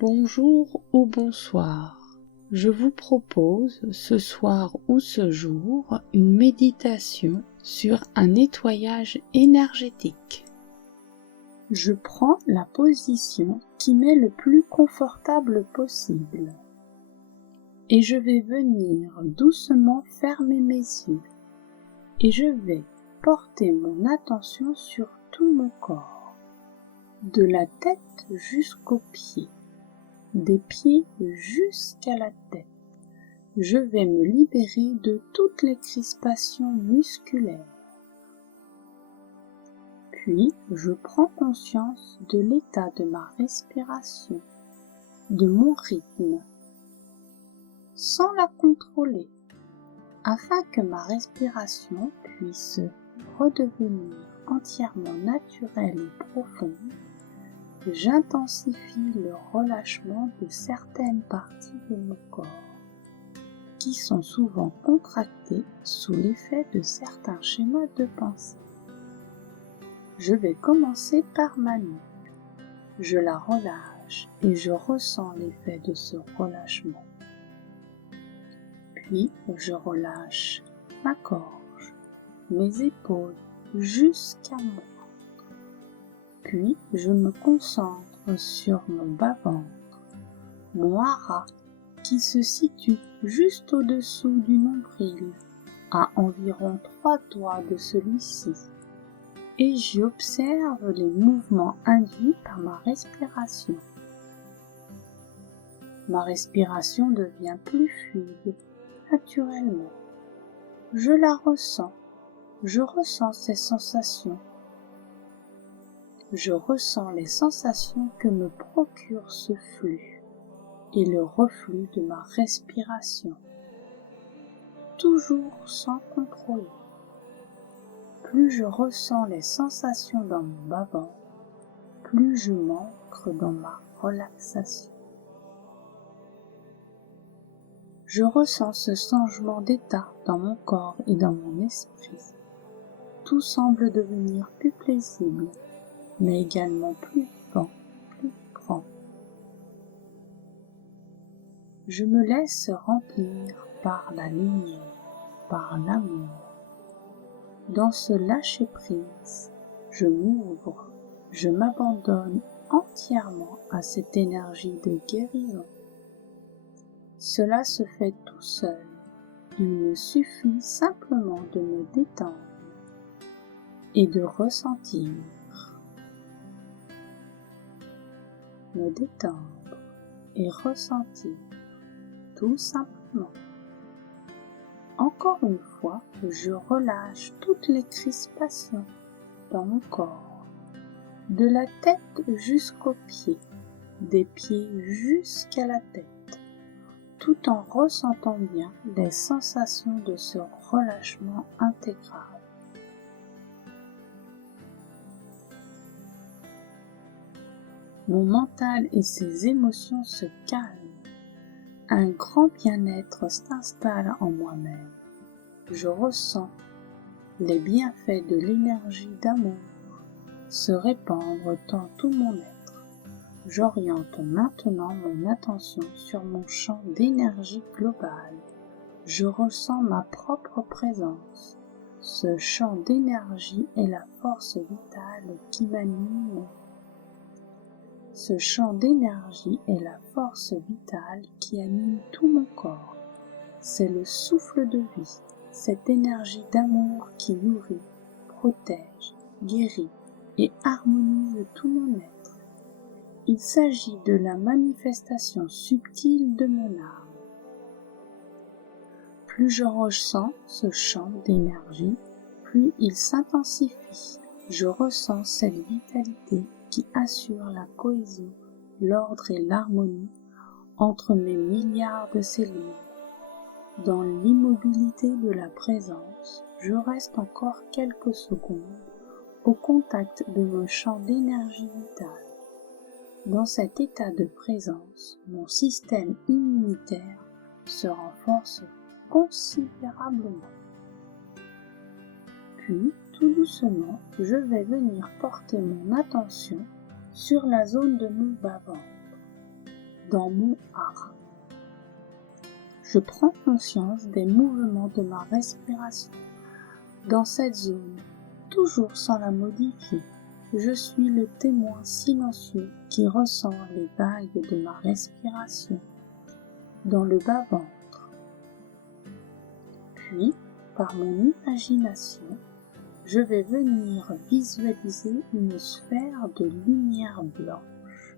Bonjour ou bonsoir. Je vous propose ce soir ou ce jour une méditation sur un nettoyage énergétique. Je prends la position qui m'est le plus confortable possible et je vais venir doucement fermer mes yeux et je vais porter mon attention sur tout mon corps, de la tête jusqu'aux pieds, des pieds jusqu'à la tête. Je vais me libérer de toutes les crispations musculaires. Puis, je prends conscience de l'état de ma respiration, de mon rythme, sans la contrôler, afin que ma respiration puisse redevenir entièrement naturelle et profonde. J'intensifie le relâchement de certaines parties de mon corps, qui sont souvent contractées sous l'effet de certains schémas de pensée. Je vais commencer par ma nuque. Je la relâche et je ressens l'effet de ce relâchement. Puis je relâche ma gorge, mes épaules jusqu'à mon ventre. Puis je me concentre sur mon bas-ventre, mon hara qui se situe juste au-dessous du nombril, à environ 3 doigts de celui-ci, et j'y observe les mouvements induits par ma respiration. Ma respiration devient plus fluide, naturellement. Je la ressens, je ressens ces sensations. Je ressens les sensations que me procure ce flux et le reflux de ma respiration, toujours sans contrôle. Plus je ressens les sensations dans mon bas-ventre, plus je m'ancre dans ma relaxation. Je ressens ce changement d'état dans mon corps et dans mon esprit. Tout semble devenir plus paisible, mais également plus vivant, plus grand. Je me laisse remplir par la lumière, par l'amour. Dans ce lâcher-prise, je m'ouvre, je m'abandonne entièrement à cette énergie de guérison. Cela se fait tout seul. Il me suffit simplement de me détendre et de ressentir. Me détendre et ressentir, tout simplement. Encore une fois, je relâche toutes les crispations dans mon corps, de la tête jusqu'aux pieds, des pieds jusqu'à la tête, tout en ressentant bien les sensations de ce relâchement intégral. Mon mental et ses émotions se calment. Un grand bien-être s'installe en moi-même. Je ressens les bienfaits de l'énergie d'amour se répandre dans tout mon être. J'oriente maintenant mon attention sur mon champ d'énergie globale. Je ressens ma propre présence. Ce champ d'énergie est la force vitale qui m'anime. Ce champ d'énergie est la force vitale qui anime tout mon corps. C'est le souffle de vie, cette énergie d'amour qui nourrit, protège, guérit et harmonise tout mon être. Il s'agit de la manifestation subtile de mon âme. Plus je ressens ce champ d'énergie, plus il s'intensifie. Je ressens cette vitalité qui assure la cohésion, l'ordre et l'harmonie entre mes milliards de cellules. Dans l'immobilité de la présence, je reste encore quelques secondes au contact de mon champ d'énergie vitale. Dans cet état de présence, mon système immunitaire se renforce considérablement. Puis, tout doucement, je vais venir porter mon attention sur la zone de mon bas-ventre. dans mon hara. Je prends conscience des mouvements de ma respiration. Dans cette zone, toujours sans la modifier, je suis le témoin silencieux qui ressent les vagues de ma respiration dans le bas-ventre. Puis, par mon imagination, je vais venir visualiser une sphère de lumière blanche.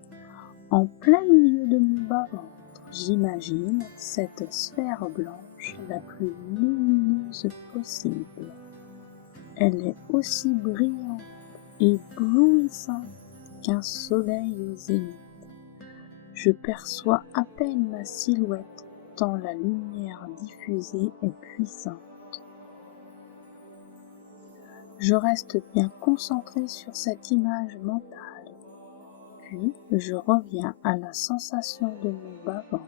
En plein milieu de mon bas-ventre, j'imagine cette sphère blanche la plus lumineuse possible. Elle est aussi brillante et éblouissante qu'un soleil au zénith. Je perçois à peine ma silhouette tant la lumière diffusée est puissante. Je reste bien concentré sur cette image mentale, puis je reviens à la sensation de mon bas-ventre.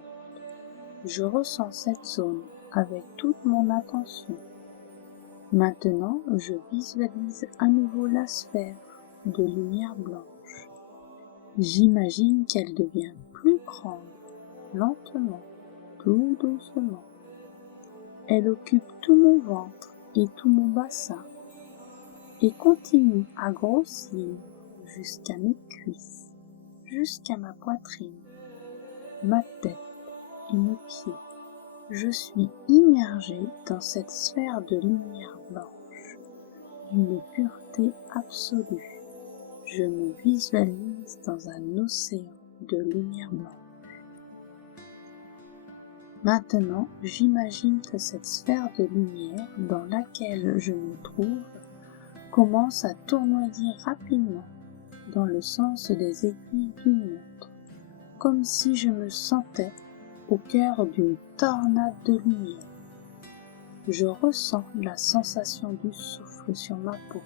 Je ressens cette zone avec toute mon attention. Maintenant, je visualise à nouveau la sphère de lumière blanche. J'imagine qu'elle devient plus grande, lentement, tout doucement. Elle occupe tout mon ventre et tout mon bassin et continue à grossir jusqu'à mes cuisses, jusqu'à ma poitrine, ma tête et mes pieds. Je suis immergé dans cette sphère de lumière blanche, d'une pureté absolue. Je me visualise dans un océan de lumière blanche. Maintenant, j'imagine que cette sphère de lumière dans laquelle je me trouve commence à tournoyer rapidement dans le sens des aiguilles d'une montre, comme si je me sentais au cœur d'une tornade de lumière. Je ressens la sensation du souffle sur ma peau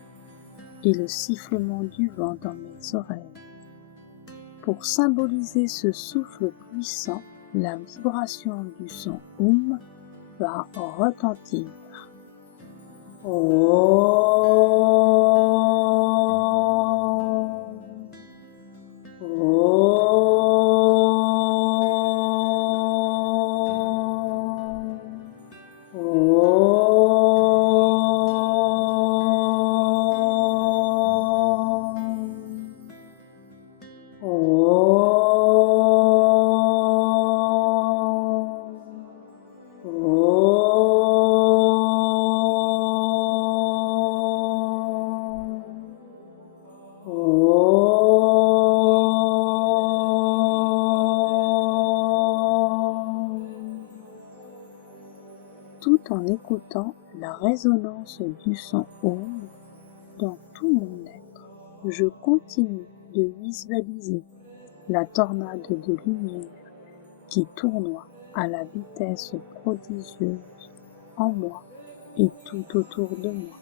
et le sifflement du vent dans mes oreilles. Pour symboliser ce souffle puissant, la vibration du son Om va retentir. Tout en écoutant la résonance du son Om dans tout mon être, je continue de visualiser la tornade de lumière qui tournoie à la vitesse prodigieuse en moi et tout autour de moi.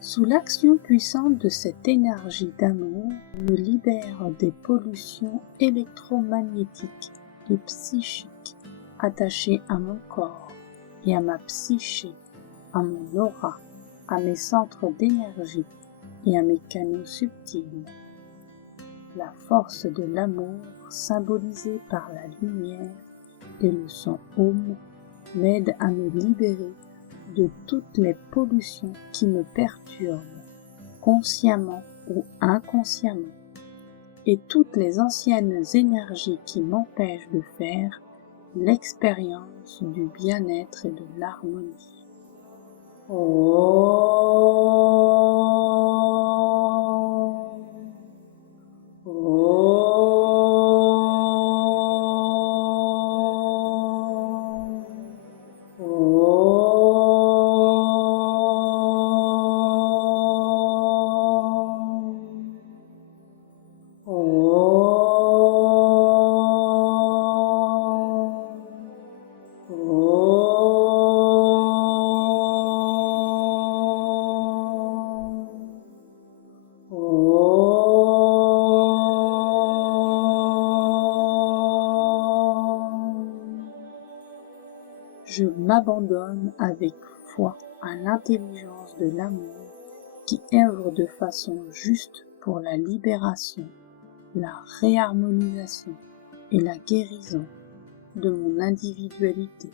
Sous l'action puissante de cette énergie d'amour, je me libère des pollutions électromagnétiques et psychiques attachées à mon corps et à ma psyché, à mon aura, à mes centres d'énergie et à mes canaux subtils. La force de l'amour, symbolisée par la lumière et le son Om, m'aide à me libérer de toutes les pollutions qui me perturbent, consciemment ou inconsciemment, et toutes les anciennes énergies qui m'empêchent de faire l'expérience du bien-être et de l'harmonie. Je m'abandonne avec foi à l'intelligence de l'amour qui œuvre de façon juste pour la libération, la réharmonisation et la guérison de mon individualité.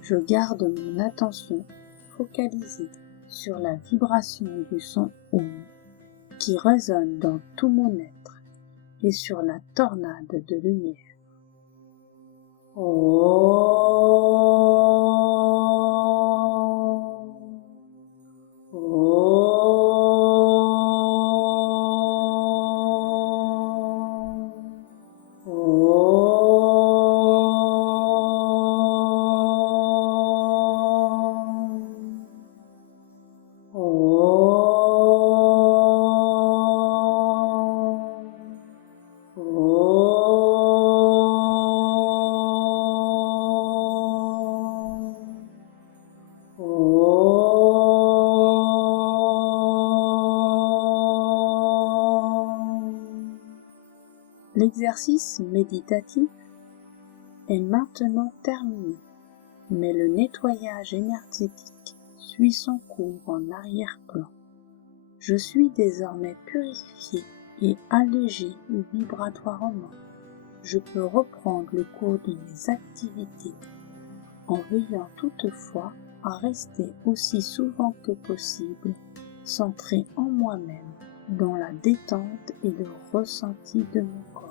Je garde mon attention focalisée sur la vibration du son Om qui résonne dans tout mon être et sur la tornade de lumière. L'exercice méditatif est maintenant terminé, mais le nettoyage énergétique suit son cours en arrière-plan. Je suis désormais purifié et allégé vibratoirement. Je peux reprendre le cours de mes activités en veillant toutefois à rester aussi souvent que possible centré en moi-même, dans la détente et le ressenti de mon corps.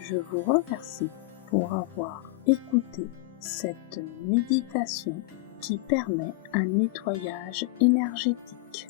Je vous remercie pour avoir écouté cette méditation qui permet un nettoyage énergétique.